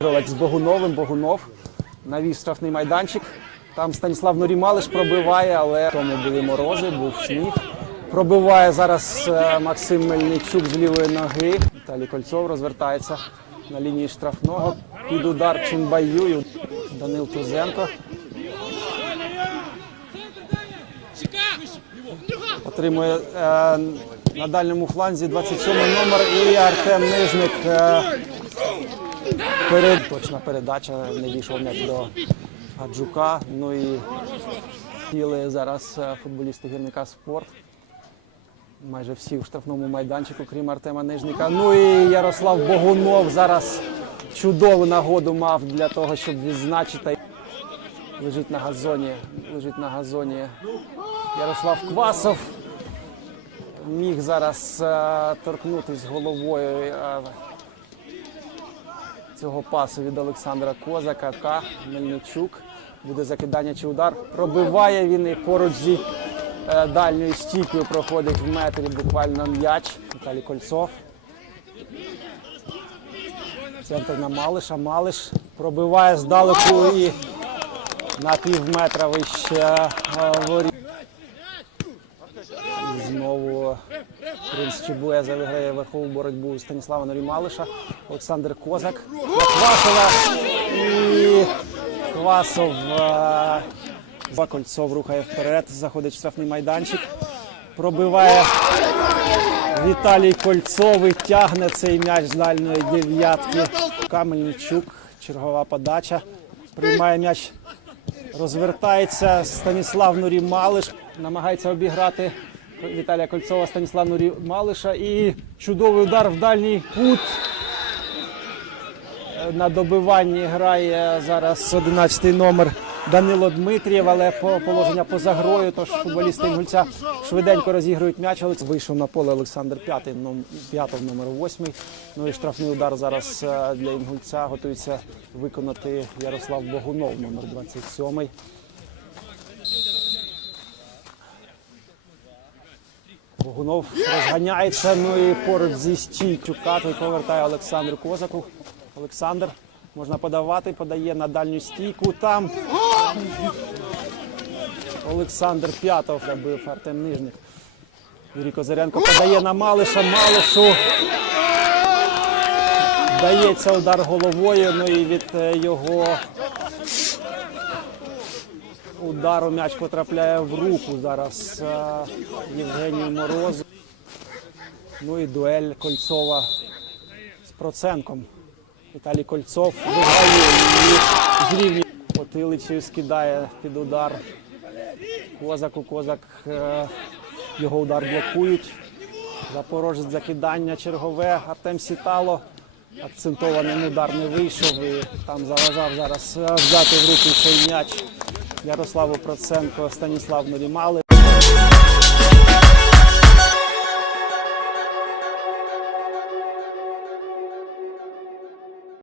З Богуновим. Богунов навів штрафний майданчик. Там Станіслав Нурімалиш пробиває, але тому були морози, був сніг. Пробиває зараз е, Максим Мельничук з лівої ноги. Віталій Кольцов розвертається на лінії штрафного. Під удар Чимбаю. Данил Тузенко. Отримує е, на дальньому фланзі 27 номер і Артем Нижник. Е, перед... Точна передача, не дійшов м'яч до Гаджука. Ну і тіли зараз е, футболісти гірника спорт. Майже всі в штрафному майданчику, крім Артема Нижника. Ну і Ярослав Богунов зараз чудову нагоду мав для того, щоб відзначити. Лежить на газоні, лежить на газоні Ярослав Квасов. Міг зараз е, торкнутись головою е, цього пасу від Олександра Козака. Ка Мельничук. Буде закидання чи удар. Пробиває він і поруч зі е, дальньою стійкою проходить в метрі буквально м'яч. Віталій Кольцов. Центр на Малиша. Малиш пробиває здалеку і на пів метра вище е, воріт. Знову Принц Чебуеза виграє верхову боротьбу Станіслава Норімалиша. Олександр Козак. Квасова. І Квасов. е, Кольцов рухає вперед, заходить в штрафний майданчик. Пробиває Віталій Кольцов і тягне цей м'яч з дальної дев'ятки. Камельничук, чергова подача. Приймає м'яч Розвертається Станіслав Нурі Малиш, намагається обіграти Віталія Кольцова Станіслав Нурі Малиша. І чудовий удар в дальній кут. Е, На добиванні грає зараз 11 номер Данило Дмитрієв, але по положення поза грою. Тож футболісти Інгульця швиденько розігрують м'яч. Але вийшов на поле Олександр П'ятий, П'ятов, номер 8. Ну і штрафний удар зараз е, для Інгульця готується виконати Ярослав Богунов, номер 27. Богунов розганяється, ну і поруч зі стійчука той повертає Олександру Козаку. Олександр можна подавати, подає на дальню стійку. Там Олександр П'ятов забив Артем Нижник. Юрій Козиренко подає на Малиша. Малишу дається удар головою. Ну і від е, його удару м'яч потрапляє в руку зараз е, Євгенію Морозу. Ну і дуель Кольцова з Проценком. Віталій Кольцов виграє рівні. Потилицею скидає під удар Козаку. Козак е, його удар блокують. Запорожець закидання чергове. Артем Сітало. Акцентований удар не вийшов і там заважав зараз е, взяти в руки цей м'яч Ярославу Проценко, Станіслав Норімали.